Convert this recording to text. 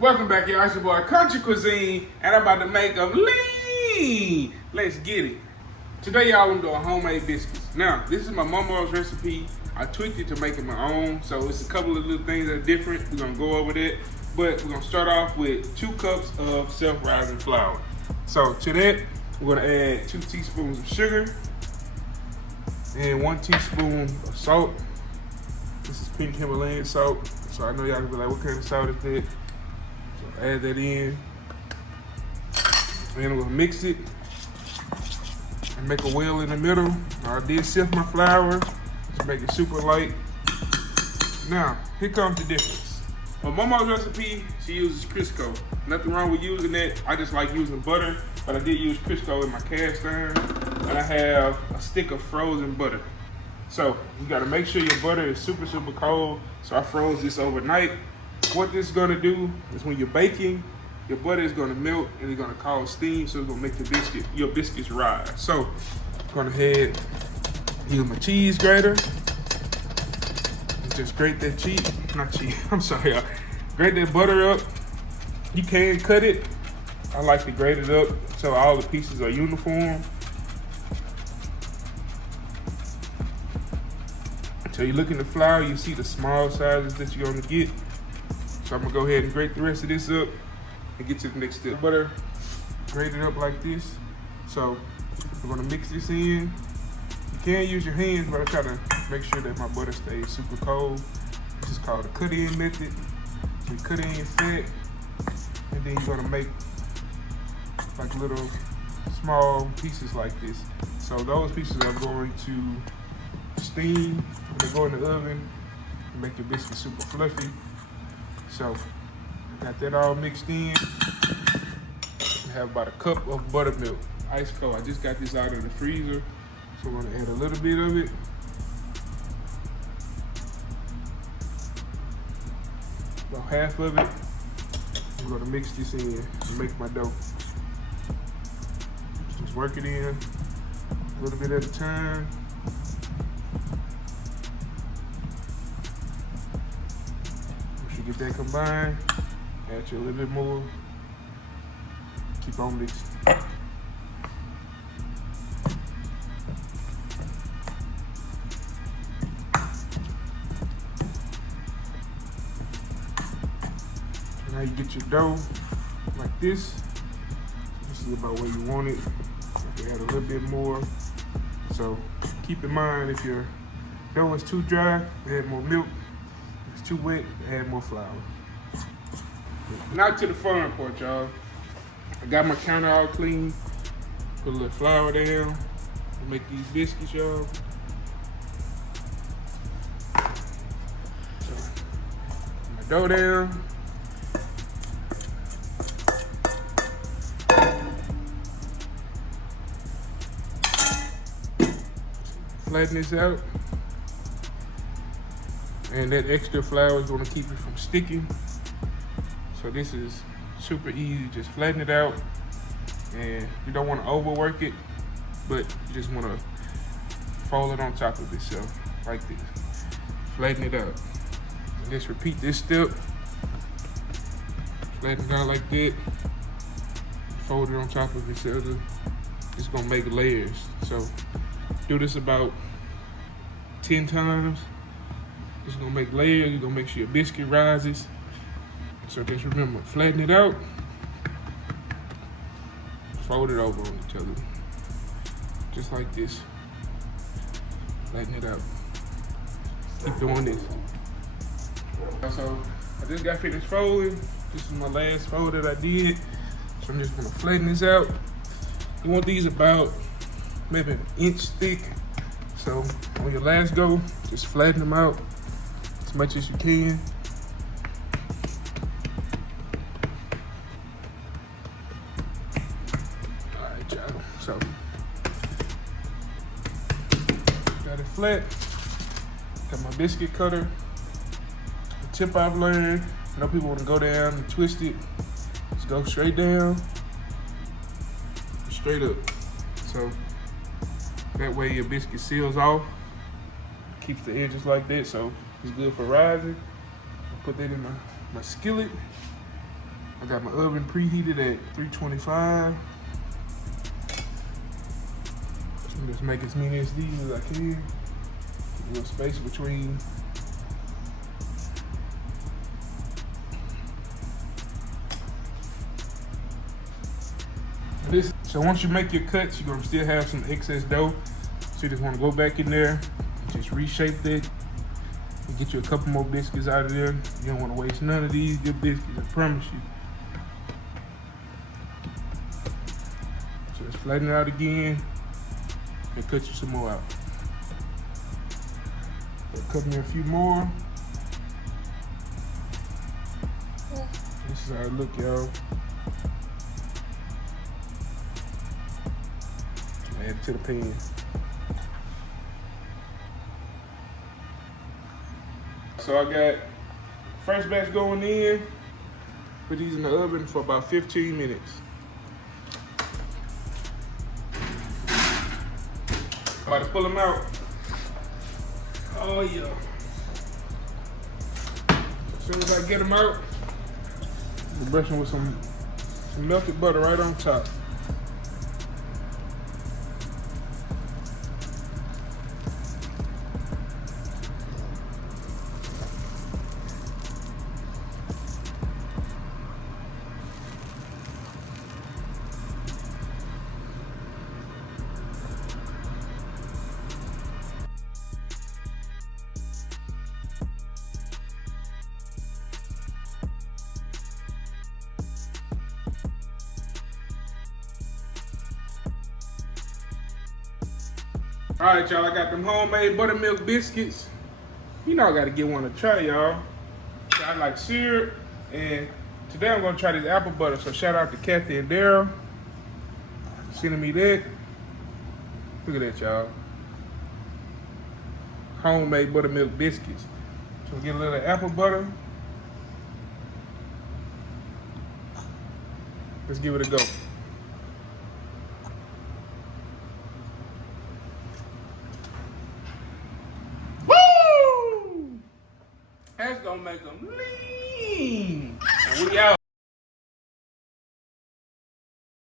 Welcome back, y'all. It's your boy Country Cuisine, and I'm about to make them lean. Let's get it. Today, y'all, I'm doing homemade biscuits. Now, this is my mama's recipe. I tweaked it to make it my own, so it's a couple of little things that are different. We're gonna go over that, but we're gonna start off with 2 cups of self-rising flour. So to that, we're gonna add 2 teaspoons of sugar and 1 teaspoon of salt. This is pink Himalayan salt, so I know y'all gonna be like, what kind of salt is that? So add that in, and we'll mix it and make a well in the middle. I did sift my flour to make it super light. Now, here comes the difference. On mama's recipe, she uses Crisco. Nothing wrong with using that. I just like using butter, but I did use Crisco in my cast iron, and I have a stick of frozen butter. So you gotta make sure your butter is super cold. So I froze this overnight. What this is gonna do is when you're baking, your butter is gonna melt and it's gonna cause steam, so it's gonna make your biscuits rise. So I'm gonna use my cheese grater. Just grate that grate that butter up. You can cut it. I like to grate it up so all the pieces are uniform. So you look in the flour, you see the small sizes that you're gonna get. So I'm gonna go ahead and grate the rest of this up and get to the next step. Butter, grate it up like this. So we're gonna mix this in. You can use your hands, but I try to make sure that my butter stays super cold. This is called the cut-in method. So you cut in your fat, and then you're gonna make like little small pieces like this. So those pieces are going to steam. They go in the oven and make your biscuit super fluffy. So I got that all mixed in. I have about a cup of buttermilk, ice cold. I just got this out of the freezer. So I'm gonna add a little bit of it. About half of it. I'm gonna mix this in and make my dough. Just work it in a little bit at a time. Once you get that combined, add you a little bit more. Keep on mixing. Now you get your dough like this. This is about where you want it. You can add a little bit more. So keep in mind, if your dough is too dry, add more milk. If it's too wet, add more flour. Now to the fun part, y'all. I got my counter all clean. Put a little flour down. Make these biscuits, y'all. So, my dough down. Flatten this out, and that extra flour is going to keep it from sticking. So this is super easy. Just flatten it out, and you don't want to overwork it, but you just want to fold it on top of itself like this. Flatten it out. And just repeat this step. Flatten it out like that. Fold it on top of itself. It's going to make layers. So do this about 10 times. It's gonna make layers. You're gonna make sure your biscuit rises. So just remember, flatten it out, fold it over on each other, just like this. Flatten it out. Keep doing this. So I just got finished folding. This is my last fold that I did. So I'm just gonna flatten this out. You want these about maybe an inch thick. So on your last go, just flatten them out as much as you can. All right, y'all. So got it flat. Got my biscuit cutter. The tip I've learned, I know people want to go down and twist it. Just go straight down, straight up. So that way your biscuit seals off, keeps the edges like that, so it's good for rising. Put that in my skillet. I got my oven preheated at 325. So I'm just make as many of these as I can. A little space between. So once you make your cuts, you're gonna still have some excess dough. So you just wanna go back in there, just reshape it, and get you a couple more biscuits out of there. You don't wanna waste none of these good biscuits, I promise you. So just flatten it out again and cut you some more out. Cut me a few more. This is how it look, y'all. Add it to the pan. So I got first batch going in. Put these in the oven for about 15 minutes. About to pull them out. Oh yeah. As soon as I get them out, I'm brushing with some melted butter right on top. All right, y'all, I got them homemade buttermilk biscuits. You know I gotta get one to try, y'all. I like syrup, and today I'm gonna try this apple butter. So shout out to Kathy and Daryl for sending me that. Look at that, y'all. Homemade buttermilk biscuits. So get a little apple butter. Let's give it a go. That's gonna make them lean. And we out.